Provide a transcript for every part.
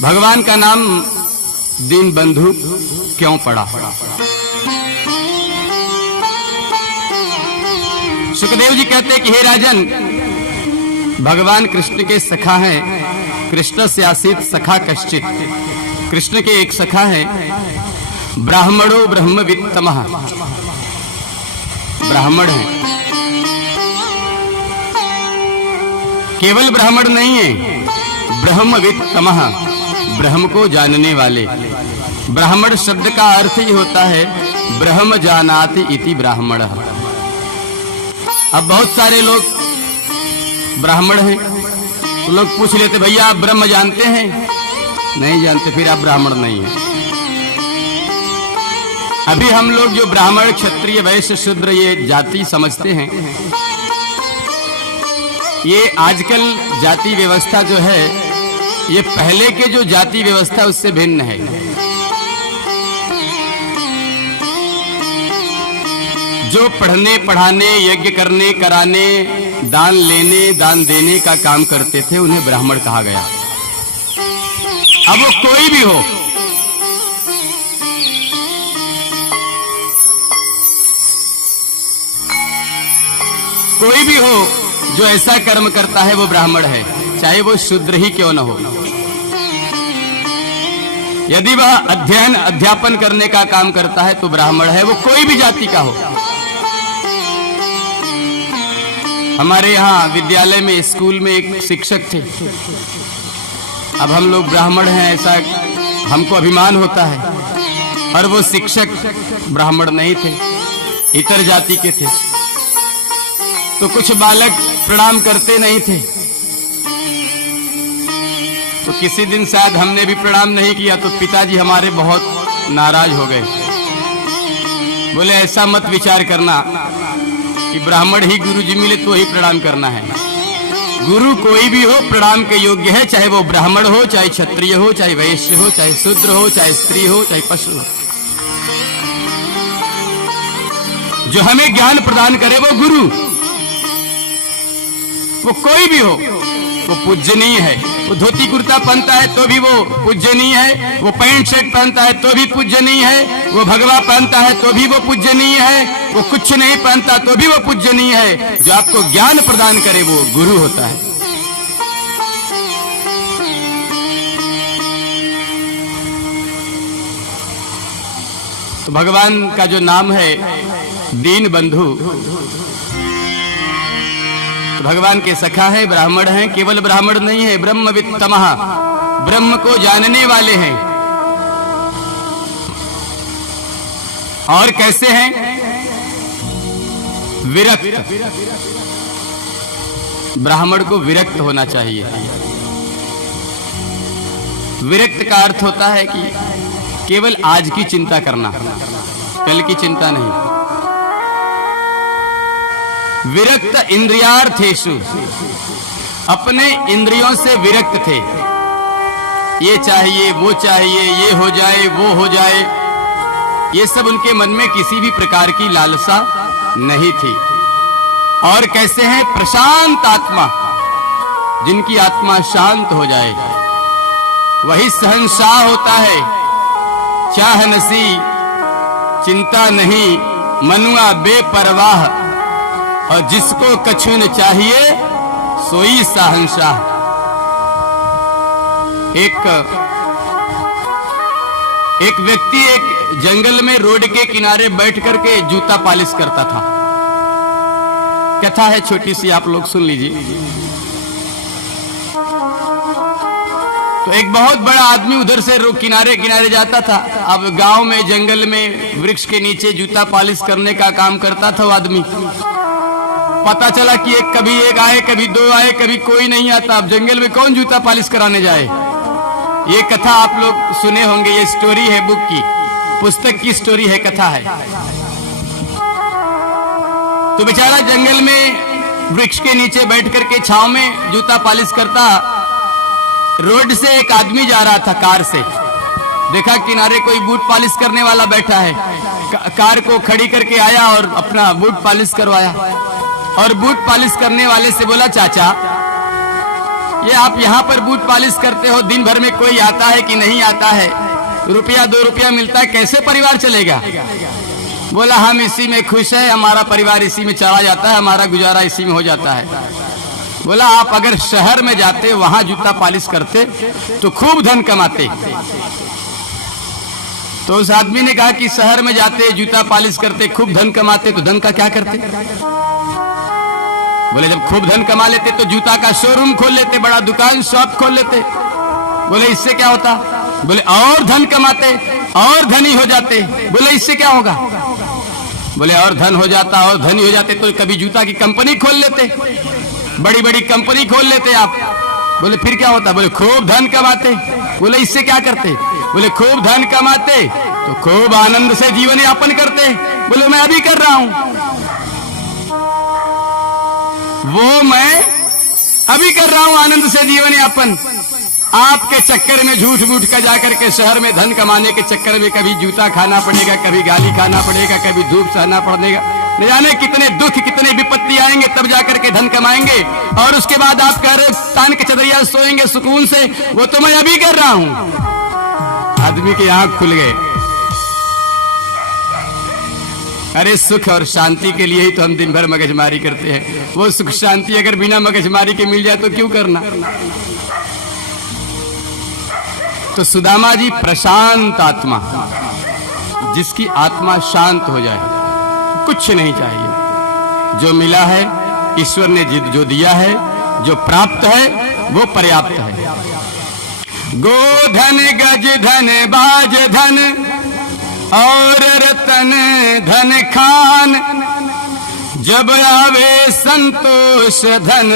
भगवान का नाम दीन बंधु क्यों पड़ा? सुखदेव जी कहते हैं कि हे राजन, भगवान कृष्ण के सखा हैं। कृष्ण से आसीत सखा कश्चित। कृष्ण के एक सखा है, ब्राह्मणो ब्रह्मवित्तमः। ब्राह्मण है, केवल ब्राह्मण नहीं है, ब्रह्मवित्तमः, ब्रह्म को जानने वाले। ब्राह्मण शब्द का अर्थ ही होता है ब्रह्म जानाति इति ब्राह्मणः। अब बहुत सारे लोग ब्राह्मण हैं तो लोग पूछ लेते, भैया आप ब्रह्म जानते हैं? नहीं जानते, फिर आप ब्राह्मण नहीं हैं। अभी हम लोग जो ब्राह्मण, क्षत्रिय, वैश्य, शूद्र ये जाति समझते हैं, ये आजकल जाति व्यवस्था जो है, ये पहले के जो जाति व्यवस्था उससे भिन्न है। जो पढ़ने पढ़ाने, यज्ञ करने कराने, दान लेने दान देने का काम करते थे, उन्हें ब्राह्मण कहा गया। अब वो कोई भी हो, कोई भी हो जो ऐसा कर्म करता है वो ब्राह्मण है, चाहे वो शूद्र ही क्यों न हो। यदि वह अध्ययन अध्यापन करने का काम करता है तो ब्राह्मण है, वो कोई भी जाति का हो। हमारे यहाँ विद्यालय में, स्कूल में एक शिक्षक थे। अब हम लोग ब्राह्मण हैं ऐसा हमको अभिमान होता है, और वो शिक्षक ब्राह्मण नहीं थे, इतर जाति के थे। तो कुछ बालक प्रणाम करते नहीं थे, तो किसी दिन शायद हमने भी प्रणाम नहीं किया, तो पिताजी हमारे बहुत नाराज हो गए। बोले ऐसा मत विचार करना कि ब्राह्मण ही गुरु जी मिले तो ही प्रणाम करना है। गुरु कोई भी हो प्रणाम के योग्य है, चाहे वो ब्राह्मण हो, चाहे क्षत्रिय हो, चाहे वैश्य हो, चाहे शूद्र हो, चाहे स्त्री हो, चाहे पशु हो। जो हमें ज्ञान प्रदान करे वो गुरु, वो कोई भी हो, वो पूजनीय है। वो धोती कुर्ता पहनता है तो भी वो पूजनीय है, वो पैंट शर्ट पहनता है तो भी पूजनीय है, वो भगवा पहनता है तो भी वो पूजनीय है, वो कुछ नहीं पहनता तो भी वो पूजनीय है। जो आपको ज्ञान प्रदान करे वो गुरु होता है। तो भगवान का जो नाम है दीन बंधु, तो भगवान के सखा है, ब्राह्मण हैं। केवल ब्राह्मण नहीं है, ब्रह्मवित्तमः, ब्रह्म को जानने वाले हैं। और कैसे हैं? विरक्त। ब्राह्मण को विरक्त होना चाहिए। विरक्त का अर्थ होता है कि केवल आज की चिंता करना, कल की चिंता नहीं। विरक्त इंद्रियार्थेषु, अपने इंद्रियों से विरक्त थे। ये चाहिए, वो चाहिए, ये हो जाए, वो हो जाए, ये सब उनके मन में किसी भी प्रकार की लालसा नहीं थी। और कैसे हैं? प्रशांत आत्मा, जिनकी आत्मा शांत हो जाए वही सहनशाह होता है। चाह नसी, चिंता नहीं, मनुआ बेपरवाह, और जिसको कछु न चाहिए सोई शहंशाह। एक व्यक्ति एक जंगल में रोड के किनारे बैठ करके जूता पॉलिश करता था। कथा है छोटी सी, आप लोग सुन लीजिए। तो एक बहुत बड़ा आदमी उधर से किनारे किनारे जाता था। अब गांव में, जंगल में, वृक्ष के नीचे जूता पॉलिश करने का काम करता था वो आदमी। पता चला कि कभी एक आए, कभी दो आए, कभी कोई नहीं आता। अब जंगल में कौन जूता पॉलिश कराने जाए? ये कथा आप लोग सुने होंगे, ये स्टोरी है, बुक की, पुस्तक की स्टोरी है, कथा है। तो बेचारा जंगल में वृक्ष के नीचे बैठ करके छांव में जूता पॉलिश करता। रोड से एक आदमी जा रहा था कार से, देखा किनारे कोई बूट पॉलिश करने वाला बैठा है। कार को खड़ी करके आया और अपना बूट पॉलिश करवाया। और बूट पॉलिश करने वाले से बोला, चाचा ये आप यहाँ पर बूट पॉलिश करते हो, दिन भर में कोई आता है कि नहीं आता है, रुपया 2 रुपया मिलता है, कैसे परिवार चलेगा? बोला हम इसी में खुश है, हमारा परिवार इसी में चला जाता है, हमारा गुजारा इसी में हो जाता है। बोला आप अगर शहर में जाते, वहां जूता पॉलिश करते तो खूब धन कमाते। तो उस आदमी ने कहा कि शहर में जाते, जूता पॉलिश करते, खूब धन कमाते, तो धन का क्या करते? बोले जब खूब धन कमा लेते तो जूता का शोरूम खोल लेते, बड़ा दुकान शॉप खोल लेते। बोले इससे क्या होता? बोले और धन कमाते और धनी हो जाते। बोले इससे क्या होगा? बोले और धन हो जाता और धनी हो जाते तो कभी जूता की कंपनी खोल लेते, बड़ी बड़ी कंपनी खोल लेते आप। बोले फिर क्या होता? बोले खूब धन कमाते। बोले इससे क्या करते? बोले खूब धन कमाते तो खूब आनंद से जीवन यापन करते। बोले मैं अभी कर रहा हूं, वो मैं अभी कर रहा हूं आनंद से जीवन यापन। आपके चक्कर में झूठ मूठ का जाकर के शहर में धन कमाने के चक्कर में कभी जूता खाना पड़ेगा, कभी गाली खाना पड़ेगा, कभी धूप सहना पड़ेगा, न जाने कितने दुख कितने विपत्ति आएंगे, तब जाकर के धन कमाएंगे। और उसके बाद आप कह रहे तान के चदरिया सोएंगे सुकून से, वो तो मैं अभी कर रहा हूं। आदमी की आंख खुल गए। अरे सुख और शांति के लिए ही तो हम दिन भर मगजमारी करते हैं। वो सुख शांति अगर बिना मगजमारी के मिल जाए तो क्यों करना? तो सुदामा जी प्रशांत आत्मा, जिसकी आत्मा शांत हो जाए, कुछ नहीं चाहिए। जो मिला है ईश्वर ने जो दिया है, जो प्राप्त है वो पर्याप्त है। गोधन गज धन बाज धन और रतन धन खान, जब आवे संतोष धन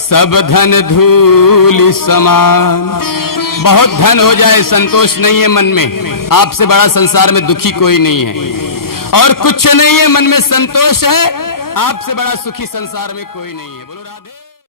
सब धन धूल समान। बहुत धन हो जाए संतोष नहीं है मन में, आपसे बड़ा संसार में दुखी कोई नहीं है। और कुछ नहीं है मन में संतोष है, आपसे बड़ा सुखी संसार में कोई नहीं है। बोलो राधे।